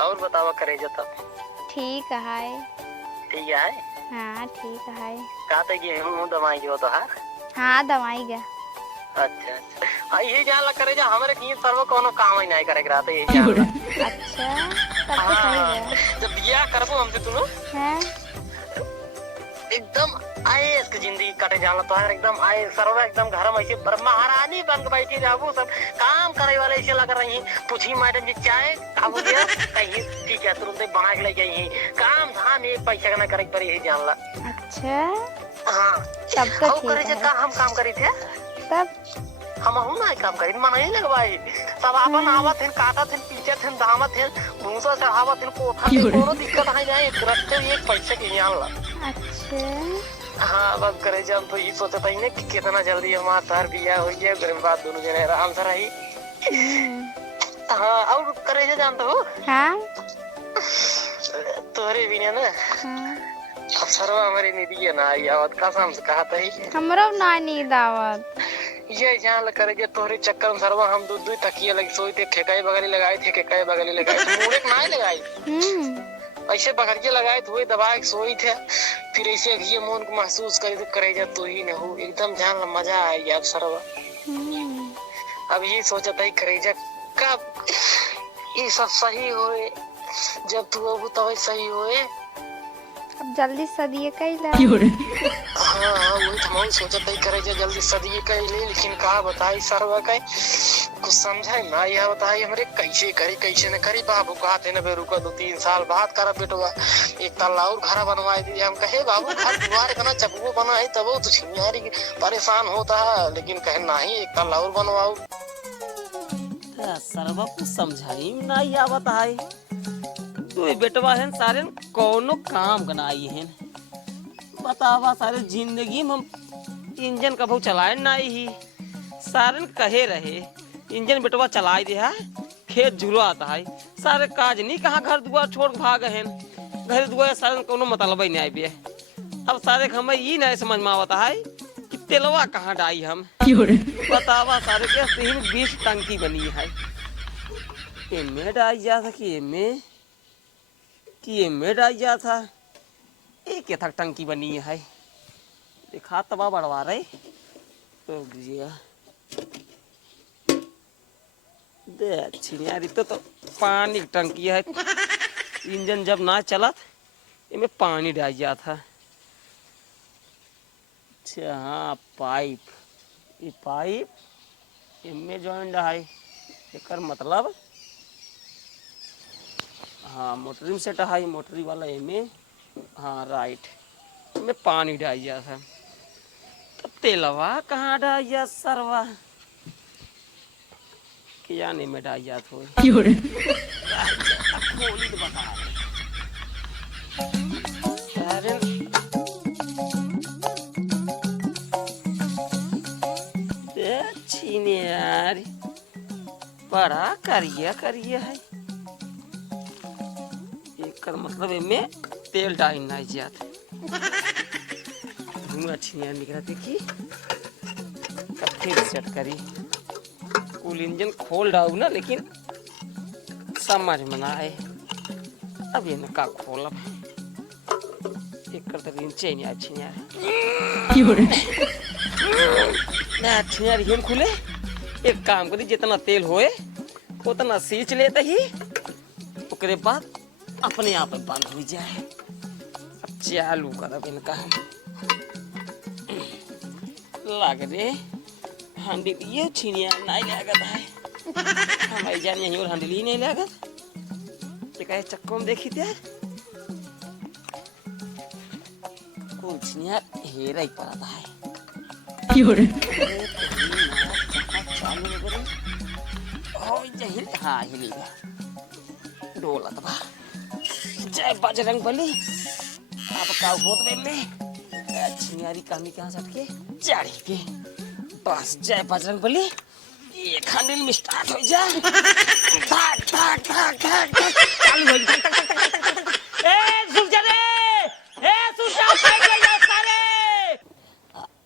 और बतावा करे जो तब। ठीक है। ठीक है। हाँ ठीक है। कहते गेहूं दवाई जो तो है। हाँ दवाई गया। अच्छा अच्छा ये जान ला करे जा हमारे की सर्व कोनो काम ही नहीं करे रहते ये जान ला। अच्छा तब तो सही है। जब बियाह करबो हमसे तुनो हैं एकदम आएस की जिंदगी कटे जाला तो एकदम आए सर्व एकदम घर में ऐसे महारानी बन के बैठी जाबू सब काम करे वाले ऐसे लग रही पूछी मैडम जी चाय खाबू दिया कहीं ठीक है तुरंत बना के ले गई काम धाम एक पैसा का ना करे पड़ी है जान ला। अच्छा हाँ तब तो ठीक करे है। का हम काम करी थे तब हम हूं ना काम करी मन नहीं लगवाई सब अपन आवत हैं काटत हैं पीछे हैं दामत हैं भूसा चढ़ावत हैं कोठा में कोनो दिक्कत नहीं जाए तुरंत एक पैसे के जान ला। अच्छा हाँ अब करे जब तो ये सोचता ही ना कि कितना जल्दी हमारा तार बिया हो गया घर में बात दोनों जने आराम से रही। हाँ और करे जो जानते हो। हाँ तोहरे भी ना हाँ अब सरवा हमारी निधि है ना आवत कसम से कहा था ही हमरो नानी दावत ये जान करे जे तोहरे चक्कर में सरवा हम दूध दूध तकिए लगी सोई थे खेकाई बगली लगाए थे खेकाई बगली लगाए थे मुड़े नहीं लगाई ऐसे बगलिए लगाए थे दबा के सोई थे फिर ऐसे ये मन को महसूस करे जा तू ही न हो एकदम जान ला मजा आई अब सरवा। अब ये सोचा था करे जा कब ये सब सही होए जब तू अब तब सही होए अब जल्दी सदिए कैला। हाँ वही तो सोचा था करे जा जल्दी सदिए कैले लेकिन कहा बताई सरवा का कुछ समझा ना यह बताई हमरे कैसे करी कैसे न करी बाबू कहते न बे रुको 2-3 साल बाद करा बेटवा एक तल्ला और घर बनवाई दी हम कहे बाबू घर दुआर कना चबू बनाई तब तो छिनियारी परेशान होता है लेकिन कहे नहीं एक तल्ला और बनवाओ सरवा को समझाई नहीं आवत है तू बेटवा है सारे कोनो काम गनाई है बतावा सारे जिंदगी में हम इंजन कभू चलाए नहीं ही सारे कहे रहे इंजन बेटवा चलाई दे है खेत झुलवा आता है सारे काज नहीं कहाँ घर दुआर छोड़ भाग है घर दुआर सारे कोनो मतलब नहीं आई अब सारे हमें ये नहीं समझ में आता है कि तेलवा कहाँ डाई हम बतावा सारे के 3-20 टंकी बनी है एमे डाई जा था कि एमे डाई जा था एक थक टंकी बनी है देखा तबा बढ़वा रहे तो दे छिनियारी तो पानी की टंकी है इंजन जब ना चला इनमें पानी डाल जा था। अच्छा हाँ पाइप ये पाइप इनमें जॉइंट है एक मतलब हाँ मोटरी में सेट है मोटरी वाला इनमें हाँ राइट इनमें पानी डाल जा था तो तेलवा कहाँ डाल जा सरवा क्या नहीं में डाल जा तो बता यार बड़ा करिए है एक मतलब इनमें तेल डाल नहीं जाता धुआं छिनिया निकला देखी फिर सेट करी कुल इंजन खोल डाऊ ना लेकिन समझ में ना आए अब ये का खोलब एक करते चेन यार छिनियार हिम खुले एक काम करी जितना तेल होए उतना सींच लेते ही उसके बाद अपने आप बंद हो जाए अब चालू करब इनका लग रे हांडी ये छिनिया नहीं लागत है हमारी जान यहीं और हांडी ही नहीं लागत तो कहे चक्कों में देखी थे कुछ नहीं हेरा ही पड़ता है हाँ हिलेगा डोलत बा जय बजरंग बली आप का होत बेले छिनियारी कामी कहाँ सटके जाड़ी के बस जय बजरंग बली ये खंडिल में स्टार्ट हो जा भाग भाग भाग भाग चालू हो जा ए सुरजा रे ए सुरजा भाग जा सारे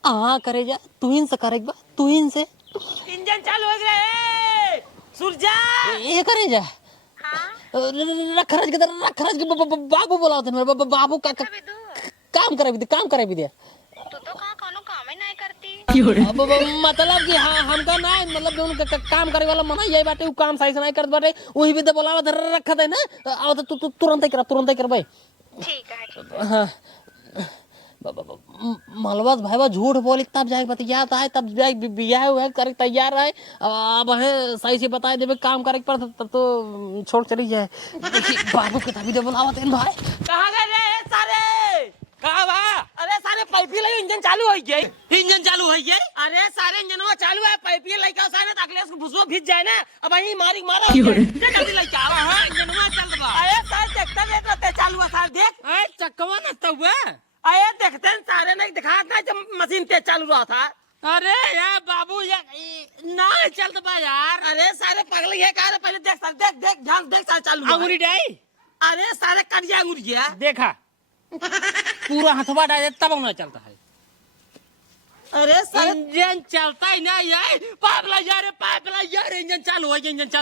हाँ करे जा तू इन से करेगा तू इन से इंजन चालू हो गया है सुरजा ये करे जा हाँ रखरज के बाबू बोला बाबू का काम करे भी दे, काम करे भी दे। तू तो कोनो काम ही नहीं करती। मतलब कि हाँ हमका ना मतलब जो उनका काम करे वाला मना यही बाटे, वो काम सही से नहीं करत बाटे, वही भी दे बोलावा रखत है ना। आओ तो तू तुरंत ही कर भाई। ठीक है। हाँ मलबस भाई झूठ बोली तब जाके बतियात है, तब जाके बियाह हुआ करे तैयार है। अब है सही से बता देवे काम करे पर तब तो छोड़ चली जाए। बाबू के तभी दे बोलावा तेन भाई। कहाँ गए रे सारे? कहाँ बा? अरे सारे पाइपी लगे इंजन चालू हो गई। इंजन चालू हो गई? अरे सारे इंजनवा चालू है, पाइपी लगे सारे ताकि इसको भुसवा भीज जाए ना। अब वही मारा जल्दी लेके आवा। हां इंजनवा चल बा। अरे सारे ट्रैक्टर रहते चालू है सारे देख। ए चक्कवा न तब अरे देखते हैं सारे नहीं दिखा ना जब मशीन तेज चालू रहा था। अरे यार बाबू यार ना चलत बा यार। अरे सारे पगल ये कह रहे पहले देख सारे देख ध्यान देख सारे चालू अंगूरी डाई। अरे सारे कड़िया अंगूरी है देखा पूरा हथवा डाले तब ना चलता है। अरे सारे इंजन चलता ही ना यार। पाइप ला यार इंजन चालू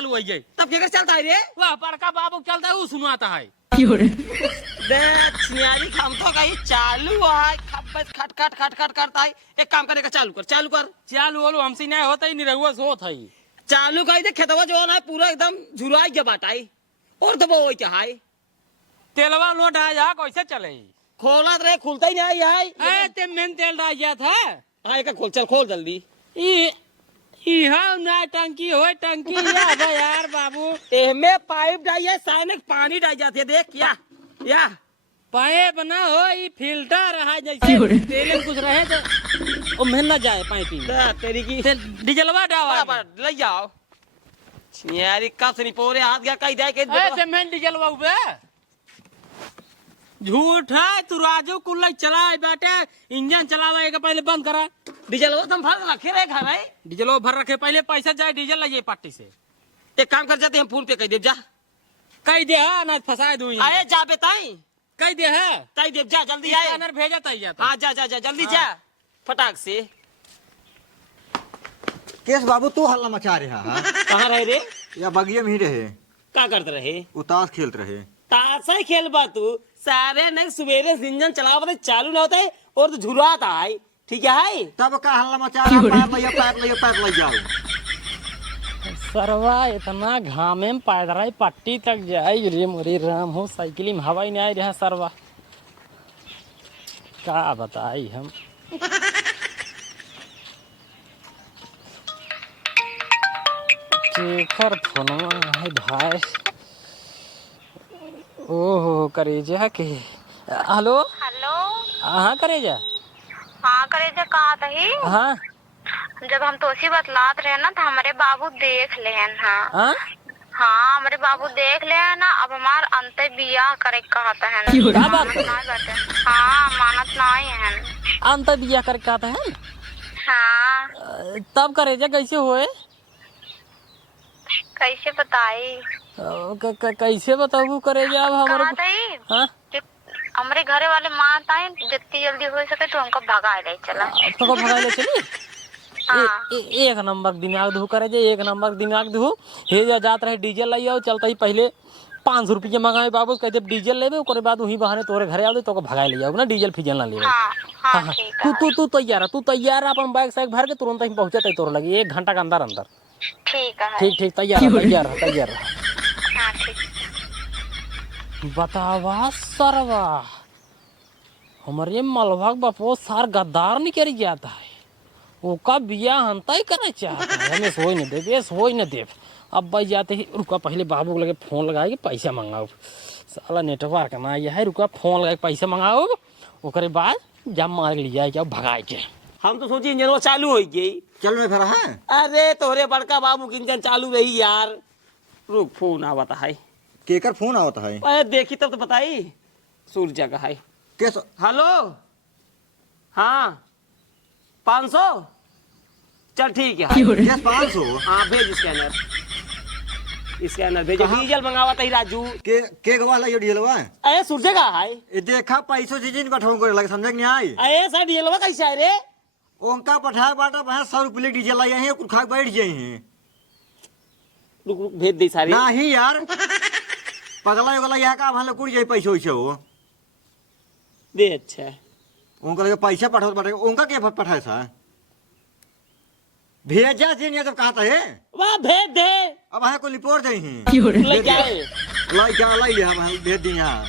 हो गई। तब क्या चलता है रे? वाह बड़का बाबू चलता है वो सुनाता है। देख छियारी हम तो कहीं चालू है बस खट करता है। एक काम करने का चालू कर चालू बोलो हमसे नहीं होता ही नहीं रहुआ सोत है। चालू कर दे खेतवा जो है पूरा एकदम झुराई के बाटाई और तो वो क्या है तेलवा लोड आ जा कैसे चले? खोला रहे खुलता ही नहीं है। ए ते मेन तेल डाल गया था। हाँ एक खोल चल खोल जल्दी। हाँ ना टंकी हो टंकी यार बाबू एमे पाइप डालिए साइनिक पानी डाल जाती है देख या पाइप ना हो ये फिल्टर है जैसे तेल कुछ रहे तो ओ मेहनत जाए पाइप तेरी की डीजलवा डावा ले जाओ यार कस नहीं पोरे हाथ गया कहीं जाए के ऐसे मेन डीजलवा उबे झूठ है तू राजू कुल्ला चलाए बाटे इंजन चलावे के पहले बंद करा। डीजल वो तुम भर रखे रहे घर है डीजल भर रखे पहले पैसा जाए डीजल लगे पार्टी से। एक काम कर जाते हम फोन पे कह दे जा कह दे ना फंसा दूं आए जा बेताई कह दे है कह दे जा जल्दी आए स्कैनर भेजा तई जाता। हाँ जा जल्दी जा फटाक से। केस बाबू तू हल्ला मचा रहा है? कहाँ रहे रे? या बगिये में ही रहे? क्या करते रहे? उतास खेलते रहे। ताशा खेल बा तू सारे नहीं सवेरे इंजन चला बता चालू ना होता है और तो झुराता है ठीक है। तब का हल्ला मचा रहा? पैप लग जाओ। सरवा इतना घामे में पैदल पट्टी तक जाए रे मोरी राम हो साइकिल में हवा ही नहीं आई रहा सरवा का बताई हम। शेखर फोनवा है भाई। ओहो करेजा के हेलो हाँ करेजा। हाँ करेजा कहा तही हाँ जब हम तोसी बतलात रहे ना तो हमारे बाबू देख लेन। हाँ हाँ हमारे बाबू देख ले ना। अब हमार अंत बियाह करे कहता है हाँ मानत नहीं है अंत बियाह करे कहता है। हाँ तब करेजा कैसे हुए? कैसे बताई कैसे बताऊ करेजा? अब हमारे हाँ हमारे घरे वाले माँ ताई जितनी जल्दी हो सके तो हमको भगा ले चला तो भगा ले चली। एक नंबर दिमाग दू करे जे एक नंबर दिमाग दू हे जा जात रहे डीजल लाई आओ चलता ही पहले 500 रुपये मंगाए बाबू कहते डीजल लेबे ओकरे बाद वही बहाने तोरे घरे आओ तो भगा ले जाओ ना डीजल फीजल ना लेबे। हाँ तू तैयार अपन बाइक साइक भर के तुरंत ही पहुंचते तोर लगी 1 घंटा के अंदर ठीक तैयार बतावा सरवा हमारे मलभाग बापो सार गद्दार नहीं कर जाता है ओका बिया हंता ही करना चाहता है हमें सोई न देव। अब भाई जाते ही रुका पहले बाबू को लगे फोन लगाए कि पैसा मंगाओ साला नेटवर्क ना आया है रुका फोन लगा के पैसा मंगाओ ओकरे बाद जब मार लिया जाओ भगाए के। हम तो सोची इंजन चालू हो गई चल में फिर है। अरे तोरे बड़का बाबू की इंजन चालू रही यार रुक फोन आवता है केकर फोन आवता है? अरे देखी तब तो बताई सूर्य का है। केस हेलो हाँ 500 चल ठीक है। केस 500? हाँ भेज स्कैनर भेजो डीजल मंगावा तही राजू के गवाला यो डीजलवा? अरे सूर्य का है ए देखा पैसों चीज पठाऊं करे लगे समझ नहीं आई। अरे सर डीजलवा कैसा है रे? ओंका पठाए बाटा वहां 100 रुपये डीजल लाई है कुछ खा बैठ जाए हैं। रुक भेज दे सारी नहीं यार पगला एगो यहाँ का हम लोग कुड़ी जाई पैसे वैसे हो दे अच्छा उनका लगे पैसा पठाओ बाटे उनका के पठाए सा भेजा जी नहीं तो कहा था है वाह भेज दे अब है को रिपोर्ट दे ही ले जाए लाई हम भेज दी यहाँ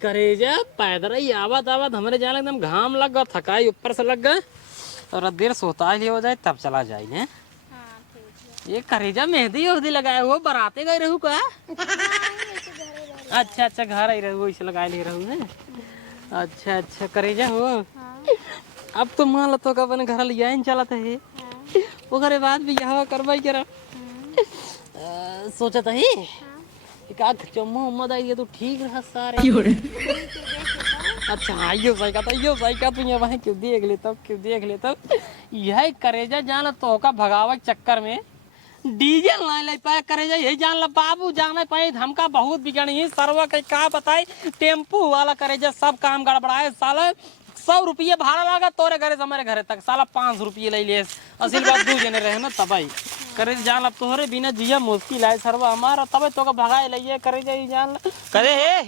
करेजा पैदल ही आवत आवत हमारे जाने एकदम घाम लग गया, थकाई ऊपर से लग गए और देर सोता ही हो जाए तब चला जाए ने। ये करेजा मेहंदी उहदी लगाए हो बराते गए रहू का? अच्छा अच्छा घर आई रहू इसे लगाए ले रहू है। अच्छा अच्छा करेजा हो अब तो मान लो तो अपन घर लिया ही चलत है ओकरे बाद भी यहाँ करवाई जरा सोचा था एक आध चम्मो उम्मा दाई तो ठीक रहा सारे। अच्छा आइयो सही का तू ये वहाँ क्यों देख ले तब यह करेजा जान तो का भगावे चक्कर में डीजल नहीं ले पाए करेजा यही जान ला बाबू जाने पाए हमका बहुत बिगड़ी सरवा के का बताए टेम्पू वाला करेजा सब काम गड़बड़ाए साला 100 रुपये भाड़ा लगा तोरे घरे से हमारे घरे तक साला 500 रुपये ले लिए असल बात 2 जने रहे ना तबाई करे जान अब तोहरे बिना जिया मुश्किल है सरवा हमारा तब तो का भगाए लइए करे जाई जान करे हे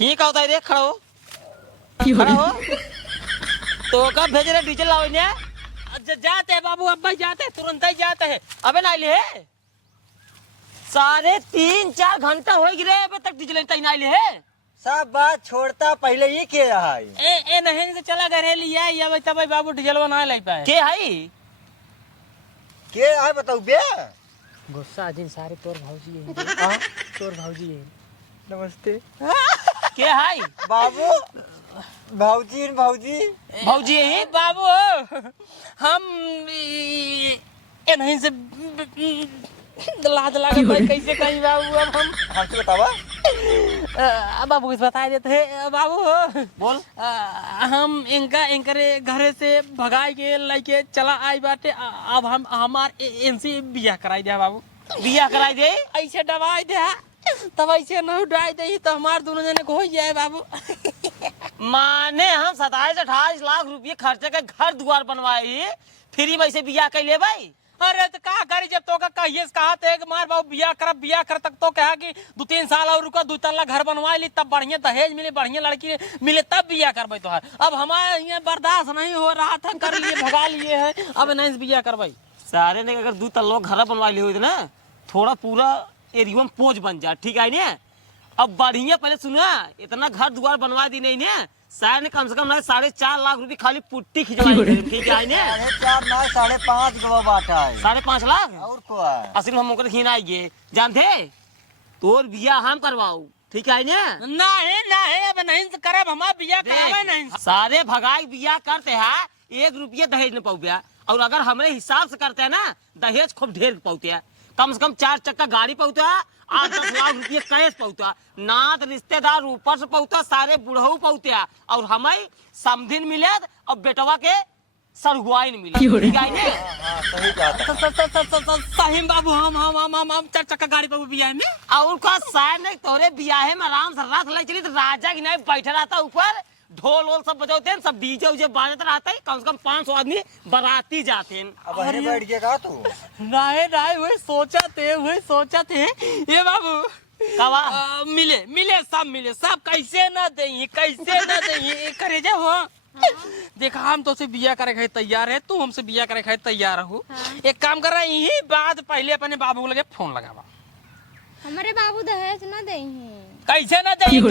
ही का होता है देख खड़ा हो तो का भेज रहे डीजल लाओ ने जाते हैं बाबू अब भाई जाते हैं तुरंत ही जाते हैं। अबे ना ले साढ़े 3-4 घंटा हो गए अबे तक डीजल तक ना ले सब बात छोड़ता पहले ये के रहा है ए नहीं से चला घरे लिया या भाई तब बाबू डीजल ना ले पाए के हाई के है बताओ बे गुस्सा जिन सारे तोर भौजी है तोर भौजी है नमस्ते के हाई बाबू भौजी भौजी है बाबू हम ए नहीं से लाज लागे भाई कैसे कहीं बाबू अब हम हमसे बतावा बाबू कुछ बता देते हैं बाबू बोल हम इनकरे घरे से भगाई के लेके चला आई बाटे अब हम हमार इनसे बियाह कराई दिया बाबू बियाह कराई दे ऐसे दवाई दे तब ऐसे नहीं डाई दे तो हमार दोनों जने को हो जाए बाबू माने हम 27-28 लाख रुपये खर्चे के घर द्वार बनवाई फ्री में से बियाह कर ले भाई। अरे तो कहा करी जब तो कहिए कहा थे कि मार बाबू बियाह कर तक तो कहा कि 2-3 साल और रुको 2 तल्ला घर बनवा ली तब बढ़िया दहेज मिले बढ़िया लड़की मिले तब बियाह करवाई तो अब हमारे यहाँ बर्दाश्त नहीं हो रहा था कर लिए भगा लिए है अब नहीं बियाह करवाई सारे ने अगर 2 तल्ला घर बनवा ली हुई ना थोड़ा पूरा एरिया में पोज बन जा ठीक है ने अब बढ़िया पहले सुना इतना घर द्वार बनवा दी नहीं ने शायद ने कम से कम 4.5 लाख रुपए खाली पुट्टी खिंचवाई ठीक है ने 4.5 गवा बाटा है 5.5 लाख और को है असल हम ओकर खीन आइए जानते तोर बियाह हम करवाऊ ठीक है ने नहीं अब नहीं करब हमारा बियाह करावे नहीं सारे भगाई बियाह करते हैं 1 रुपया दहेज न पाऊ और अगर हमारे हिसाब से करते हैं ना दहेज खूब ढेर पाते हैं कम से कम 4 चक्का गाड़ी पहुँचा 8-10 लाख रुपये कैश पहुँचा नात रिश्तेदार ऊपर से पहुँचा सारे बुढ़ऊ पहुँचा और हमें समधिन मिले और बेटवा के सरगुआइन मिले सही बाबू हम 4 चक्का गाड़ी पर बियाह में और का शायद नहीं तोरे बियाहे में आराम से रख ले चली तो राजा की नहीं बैठा रहता ऊपर ढोल वोल सब बजाते हैं सब डीजे उजे बाजते रहते हैं कम से कम 500 आदमी बाराती जाते हैं। अब अरे बैठ के कहा तू नहीं वही सोचा थे ये बाबू कवा मिले सब कैसे ना दे करे जा हो देखा हम तो से बिया करे खाए तैयार है तू हमसे बिया करे खाए तैयार हो एक काम कर रहा है यही बात पहले अपने बाबू को लगे फोन लगावा हमारे बाबू दहेज ना दे कैसे ना दहेज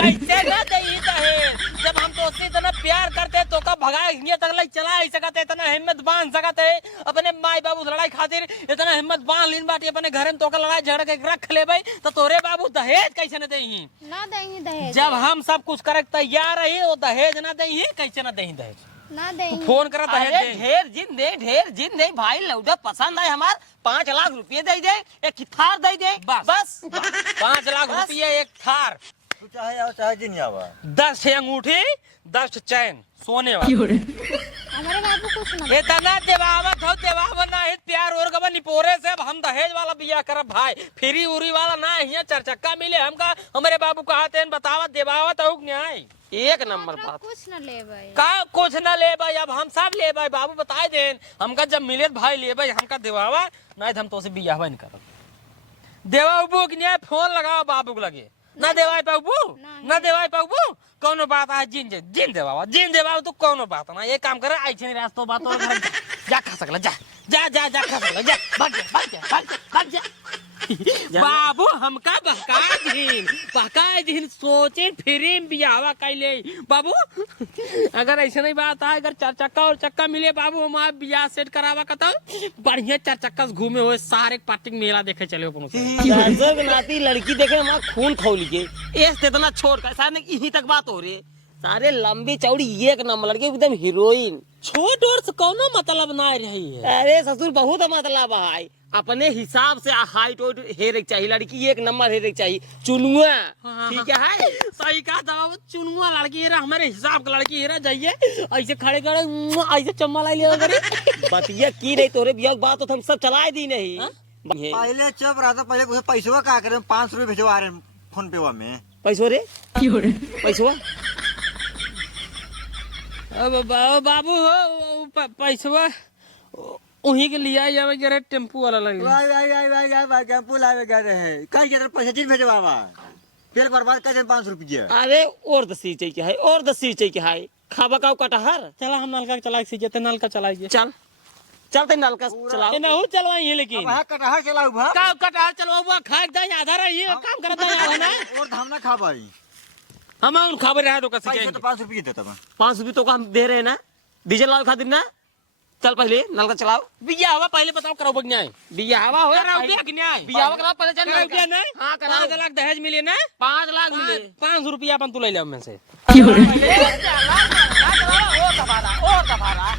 जब हम तो उससे इतना प्यार करते तो का भगा तक चला ही सकते इतना हिम्मत बांध सकते अपने माई बाबू लड़ाई खातिर इतना हिम्मत बांध लीन बाटी अपने घर में तो का लड़ाई झगड़ के रख ले तो तोरे बाबू दहेज कैसे ना दे दहेज जब हम सब कुछ करे तैयार रही वो दहेज ना दे कैसे ना दहेज ना दे फोन करा दहेज ढेर जिन दे भाई लौटा पसंद है हमार 5 लाख रुपये दे एक थार दे बस 5 लाख रुपये एक थार तू चाहे जिन आवा 10 अंगूठी 10 चैन सोने वाली हमारे बाबू कुछ ना इतना देवावत ना है प्यार और गवा निपोरे से अब हम दहेज वाला बियाह करब भाई फ्री उरी वाला ना है 4 चक्का मिले हमका हमारे बाबू कहते हैं बतावा देवावत हो न्याय एक नंबर बात कुछ न ले भाई का कुछ न ले भाई अब हम सब ले भाई बाबू बताए देन हमका जब मिले भाई ले भाई हमका देवावा नहीं हम तो से बियाह नहीं करब देवा बाबू के लिए फोन लगाओ बाबू को लगे ना देवाई बाबू ना देवाई बाबू कौनो बात है जिन दे बाबू तू कौनो बात ना ये काम करे आई छे रास्तो बात और जा खा सकला जा जा जा जा खा सकला जा भाग जा बाबू हमका बहका दिन सोचे फिर बियावा कैले बाबू अगर ऐसे नहीं बात है अगर 4 चक्का और चक्का मिले बाबू हम आप बियाह सेट करावा कता बढ़िया 4 चक्का से घूमे हुए सारे पार्टी मेला देखे चले अपन से नाती लड़की देखे हम खून खौल के ऐसे इतना छोड़ कर सारे यहीं तक बात हो रही है सारे लंबी चौड़ी एक नंबर लड़की एकदम हीरोइन छोट और से कोनो मतलब ना रही है अरे ससुर बहुत मतलब है अपने हिसाब से हाइट वाइट हेरे चाहिए लड़की एक नंबर हेरे चाहिए चुनुआ ठीक है सही कहा दवा चुनुआ लड़की हेरा हमारे हिसाब का लड़की हेरा जाइए ऐसे खड़े खड़े ऐसे चम्मा लाई लिया करे बतिया की नहीं तोरे बियाह बात तो हम सब चलाए दी नहीं पहले चुप रहा था पहले पैसवा का करे 500 रुपए भिजवा रहे फोन पे में पैसो रे पैसवा अब बाबू हो पैसवा उही के लिए जावे जरा टेम्पू वाला लगे भाई टेम्पू लावे गए रहे कई जगह पैसा दिन भेजवावा फिर बर्बाद कर दे 500 रुपया अरे और दसी चाहिए है और दसी चाहिए है खावा का कटहर चला हम नलका चला सीजते नलका चलाइए चल चलते नलका चलाओ ना हो चलवाइए लेकिन अब कटहर चलाऊ भा का कटहर चलवा खाए दे आधा रही काम करता है ना और धाम ना खा भाई हम उन खबर रहा तो कैसे पैसा तो 500 रुपये देता मैं 500 रुपये तो हम दे रहे हैं ना डीजल लाओ खातिर ना चल पहले नलका चलाओ बिया हवा पहले बताओ करो बगन्याय बिया हवा हो बिया हवा करा पहले चल रुपया ना हाँ, कराओ। 5 लाख दहेज मिले ना 5 लाख मिले 500 रुपया अपन तू ले ले में से और दबारा